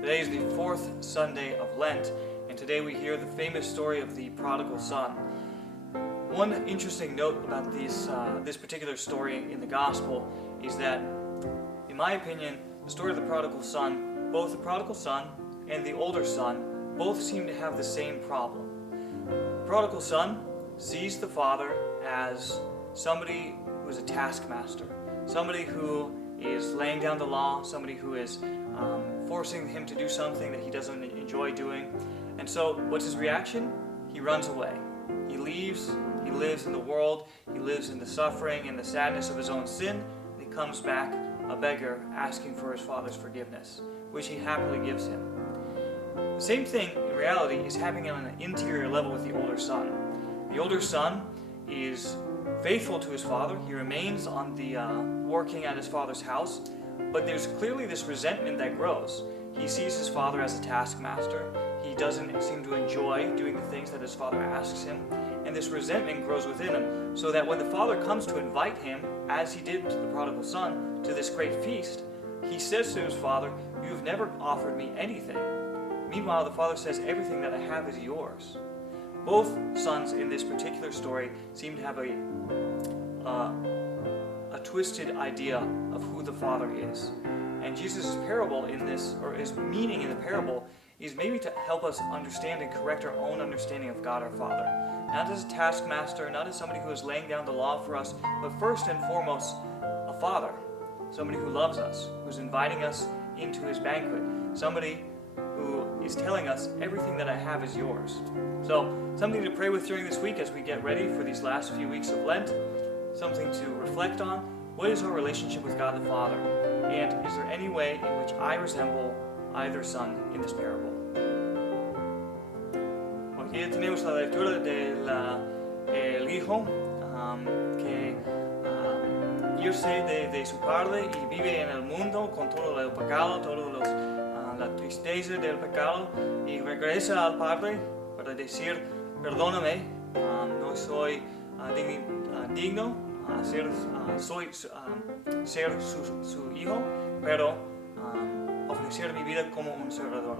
Today is the fourth Sunday of Lent, and today we hear the famous story of the prodigal son. One interesting note about this particular story in the Gospel is that, in my opinion, the story of the prodigal son, both the prodigal son and the older son, both seem to have the same problem. The prodigal son sees the father as somebody who is a taskmaster, somebody who is laying down the law, somebody who is forcing him to do something that he doesn't enjoy doing. And so what's his reaction? He runs away. He leaves, he lives in the world, he lives in the suffering and the sadness of his own sin, and he comes back a beggar asking for his father's forgiveness, which he happily gives him. The same thing in reality is happening on an interior level with the older son. The older son is faithful to his father. He remains on the working at his father's house, but there's clearly this resentment that grows. He sees his father as a taskmaster. He doesn't seem to enjoy doing the things that his father asks him, and this resentment grows within him, so that when the father comes to invite him, as he did to the prodigal son, to this great feast, he says to his father, "You've never offered me anything." Meanwhile, the father says, "Everything that I have is yours." Both sons in this particular story seem to have a twisted idea of who the father is. And Jesus' parable in this, or his meaning in the parable, is maybe to help us understand and correct our own understanding of God our Father. Not as a taskmaster, not as somebody who is laying down the law for us, but first and foremost, a father. Somebody who loves us, who's inviting us into his banquet. Somebody who is telling us, "Everything that I have is yours." So, something to pray with during this week as we get ready for these last few weeks of Lent. Something to reflect on. What is our relationship with God the Father? And is there any way in which I resemble either son in this parable? Aquí tenemos la lectura del Hijo que irse de su padre y vive en el mundo con todo el pecado, la tristeza del pecado, y regresa al Padre para decir: "Perdóname, no soy digno ser su hijo, pero ofrecer mi vida como un servidor."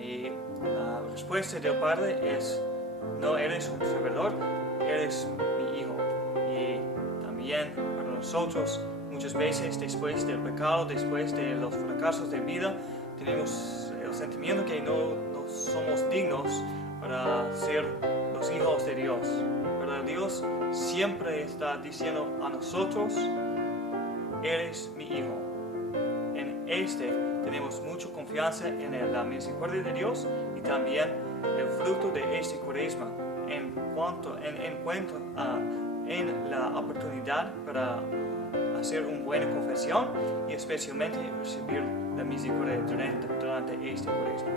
Y la respuesta del Padre es: "No eres un servidor, eres mi hijo." Y también para nosotros, muchas veces después del pecado, después de los fracasos de vida, tenemos el sentimiento que no somos dignos para ser los hijos de Dios. Pero Dios siempre está diciendo a nosotros: "Eres mi hijo." En tenemos mucha confianza en la misericordia de Dios y también el fruto de este cuaresma en la oportunidad para hacer una buena confesión y especialmente recibir la misericordia durante este cuaresma.